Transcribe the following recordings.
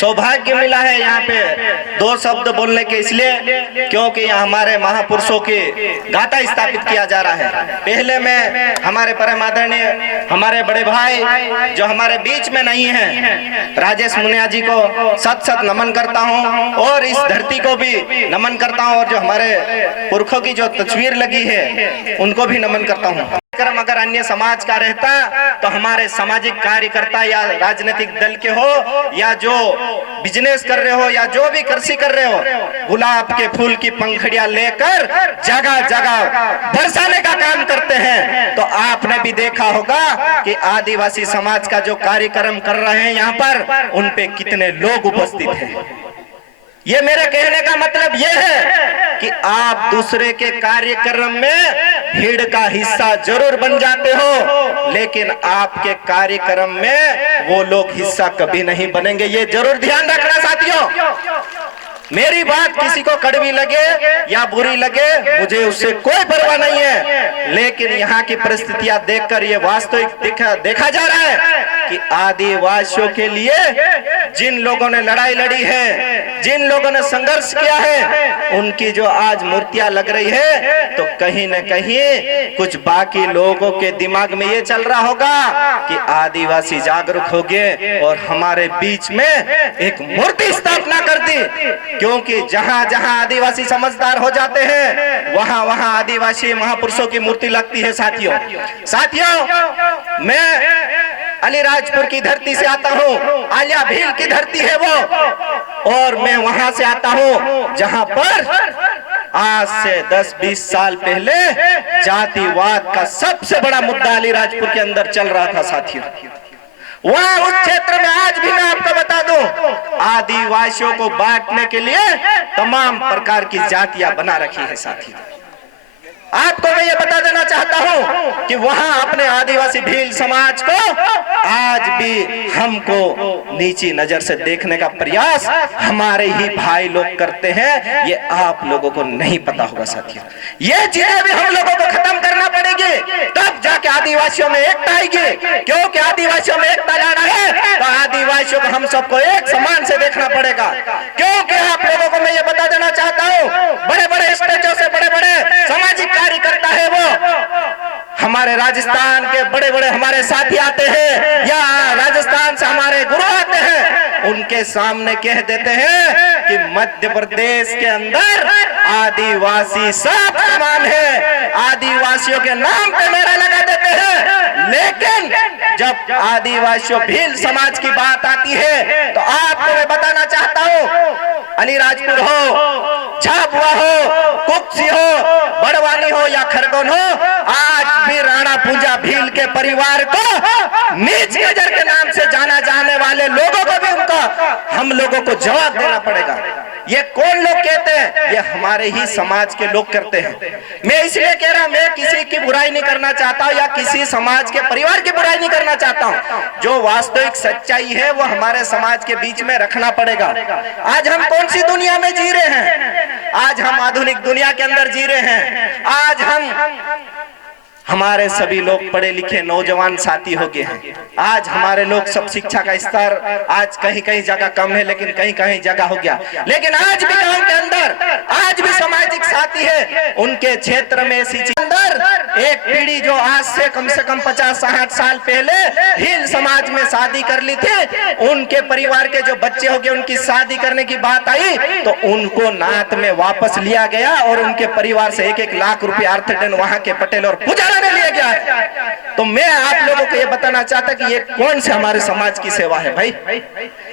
सौभाग्य मिला है यहाँ पे दो शब्द बोलने के, इसलिए क्योंकि यहाँ हमारे महापुरुषों की गाथा स्थापित किया जा रहा है। पहले मैं हमारे परम आदरणीय हमारे बड़े भाई जो हमारे बीच में नहीं है, राजेश मुनिया जी को सत सत नमन करता हूँ और इस धरती को भी नमन करता हूँ, और जो हमारे पुरखों की जो तस्वीर लगी है उनको भी नमन करता हूँ। कार्यक्रम अगर अन्य समाज का रहता तो हमारे सामाजिक कार्यकर्ता या राजनीतिक दल के हो या जो बिजनेस कर रहे हो या जो भी कृषि कर रहे हो, गुलाब के फूल की पंखड़ियां लेकर जगह जगह बरसाने का काम करते हैं। तो आपने भी देखा होगा कि आदिवासी समाज का जो कार्यक्रम कर रहे हैं यहाँ पर, उन पे कितने लोग उपस्थित हैं। ये मेरे कहने का मतलब ये है कि आप दूसरे के कार्यक्रम में भीड़ का हिस्सा जरूर बन जाते हो, लेकिन आपके कार्यक्रम में वो लोग हिस्सा कभी नहीं बनेंगे। ये जरूर ध्यान रखना साथियों। मेरी बात किसी को कड़वी लगे या बुरी लगे, मुझे उससे कोई परवाह नहीं है, लेकिन यहाँ की परिस्थितियां देखकर ये वास्तविक देखा जा रहा है कि आदिवासियों के लिए जिन लोगों ने लड़ाई लड़ी है, जिन लोगों ने संघर्ष किया है, उनकी जो आज मूर्तियां लग रही है, तो कहीं न कहीं कुछ बाकी लोगों के दिमाग में ये चल रहा होगा कि आदिवासी जागरूक हो गए और हमारे बीच में एक मूर्ति स्थापना कर दी। क्योंकि जहां जहां आदिवासी समझदार हो जाते हैं, वहां वहां आदिवासी महापुरुषों की मूर्ति लगती है। साथियों, मैं अलीराजपुर की धरती से आता हूँ, आलिया भील की धरती है वो, और मैं वहां से आता हूँ जहां पर आज से 10-20 साल पहले जातिवाद का सबसे बड़ा मुद्दा अलीराजपुर के अंदर चल रहा था साथियों। वहां उस क्षेत्र में आज भी मैं आपको बता दूं, आदिवासियों को बांटने के लिए तमाम प्रकार की जातियां बना रखी है साथियों। आपको मैं ये बता देना चाहता हूं कि वहां अपने आदिवासी भील समाज को आज भी हमको नीची नजर से देखने का प्रयास हमारे ही भाई लोग करते हैं। ये आप लोगों को नहीं पता होगा साथियों। ये चीजें भी हम लोगों को खत्म करना पड़ेगी, तब जाके आदिवासियों में एकता आएगी। क्योंकि आदिवासियों में एकता लाना है तो आदिवासियों को हम सबको एक समान से देखना पड़ेगा। क्योंकि आप लोगों को मैं ये बता देना चाहता हूँ, बड़े बड़े स्टेजों से बड़े बड़े सामाजिक कार्यकर्ता है वो हमारे राजस्थान के बड़े बड़े हमारे साथी आते हैं या राजस्थान से हमारे गुरु आते हैं, उनके सामने कह देते हैं कि मध्य प्रदेश के अंदर आदिवासी सब समान है, आदिवासियों के नाम पे मेला लगा देते हैं। लेकिन जब आदिवासियों भील समाज की बात आती है तो आपको मैं बताना चाहता हूँ, अलीराजपुर हो, झाबुआ हो, कुक्सी हो, बड़वानी हो या खरगोन हो, आज भी राणा पूंजा भील के परिवार को नीच नजर के नाम से जाना जाने वाले लोगों को भी उनका हम लोगों को जवाब देना पड़ेगा। ये कौन लोग कहते हैं? ये हमारे ही समाज के लोग करते हैं। मैं इसलिए कह रहा हूं, मैं किसी की बुराई नहीं करना चाहता या किसी समाज के परिवार की बुराई नहीं करना चाहता हूं। जो वास्तविक सच्चाई है वो हमारे समाज के बीच में रखना पड़ेगा। आज हम कौन सी दुनिया में जी रहे हैं? आज हम आधुनिक दुनिया के अंदर जी रहे हैं। आज हमारे सभी लोग पढ़े लिखे नौजवान साथी हो गए हैं। आज हमारे लोग सब शिक्षा का स्तर आज कहीं कहीं जगह कम है, लेकिन कहीं कहीं जगह हो गया। लेकिन आज भी गांव के अंदर आज भी सामाजिक साथी है, उनके क्षेत्र में ऐसी अंदर एक पीढ़ी जो आज से कम 50-60 साल पहले भील समाज में शादी कर ली थी, उनके परिवार के जो बच्चे हो गए, उनकी शादी करने की बात आई तो उनको नात में वापस लिया गया और उनके परिवार से 1-1 लाख रुपए आर्थडन वहां के पटेल और पुजारा ने लिया गया। तो मैं आप लोगों को ये बताना चाहता कि ये कौन से हमारे समाज की सेवा है भाई?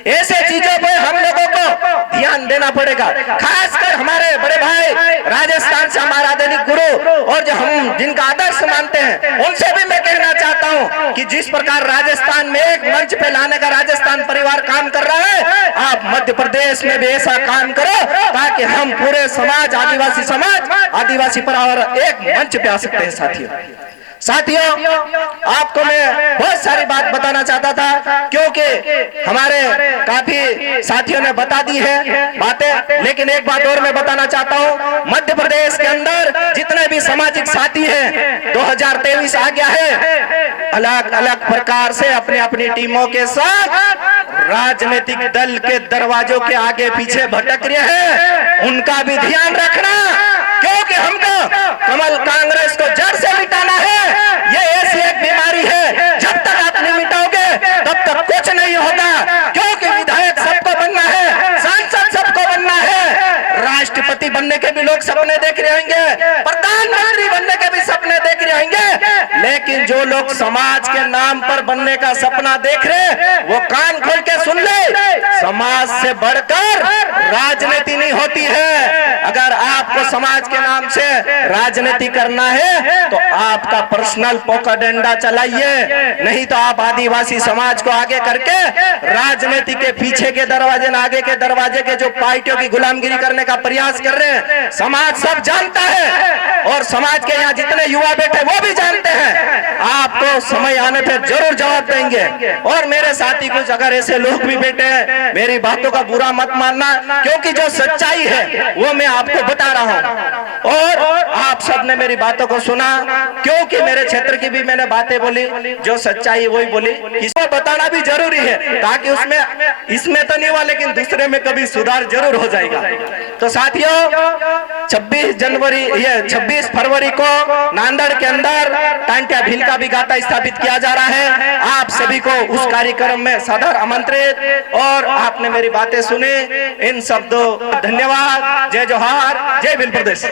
ऐसे चीजों पे हम लोगों को ध्यान देना पड़ेगा। खासकर हमारे बड़े भाई राजस्थान से हमारा आदरणीय गुरु और जो हम जिनका आदर्श मानते हैं, उनसे भी मैं कहना चाहता हूं कि जिस प्रकार राजस्थान में एक मंच पे लाने का राजस्थान परिवार काम कर रहा है, आप मध्य प्रदेश में भी ऐसा काम करो ताकि हम पूरे समाज आदिवासी परिवार एक मंच पे आ सकते हैं। साथियों, आपको मैं बहुत सारी बात बताना चाहता था क्योंकि हमारे काफी साथियों ने बता दी है बातें, लेकिन एक बात और मैं बताना चाहता हूं, मध्य प्रदेश के अंदर जितने भी सामाजिक साथी हैं, 2023 आ गया है, अलग अलग प्रकार से अपनी अपनी टीमों के साथ राजनीतिक दल के दरवाजों के आगे पीछे भटक रहे हैं, उनका भी ध्यान रखना, क्योंकि हमको कमल कांग्रेस को जड़ से मिटाना है। ये ऐसी एक बीमारी है, जब तक आप नहीं मिटाओगे तब तक कुछ नहीं होगा, क्योंकि विधायक सबको बनना है, सांसद सबको बनना है, राष्ट्रपति बनने के भी लोग सपने देख रहे होंगे, प्रधानमंत्री बनने के भी सपने देख रहे होंगे, लेकिन जो लोग समाज के नाम पर बनने का सपना देख रहे वो कान खोल के सुन ले, समाज से बढ़कर राजनीति नहीं होती है। अगर आपको समाज के नाम से राजनीति करना है तो आपका पर्सनल प्रोपेगेंडा चलाइए, नहीं तो आप आदिवासी समाज को आगे करके राजनीति के पीछे के दरवाजे न आगे के दरवाजे के जो पार्टियों की गुलामगिरी करने का प्रयास कर रहे हैं, समाज सब जानता है और समाज के यहाँ जितने युवा बैठे वो भी जानते हैं। आपको समय आने पर जरूर जवाब देंगे। और मेरे साथी कुछ अगर ऐसे लोग भी बैठे हैं, मेरी बातों का बुरा मत मानना, क्योंकि जो सच्चाई है वो मैं आपको बता रहा हूँ और आप सबने मेरी बातों को सुना, क्योंकि मेरे क्षेत्र की भी मैंने बातें बोली, जो सच्चाई वही बोली। इसको बताना भी जरूरी है ताकि उसमें इसमें तो नहीं हुआ लेकिन दूसरे में कभी सुधार जरूर हो जाएगा। तो साथियों 26 फरवरी को नांदेड़ के अंदर टांटिया भील का भी गाथा स्थापित किया जा रहा है। आप सभी को उस कार्यक्रम में सदर आमंत्रित, और आपने मेरी बातें सुनी। इन शब्दों धन्यवाद। जय जोहार, जय भील प्रदेश।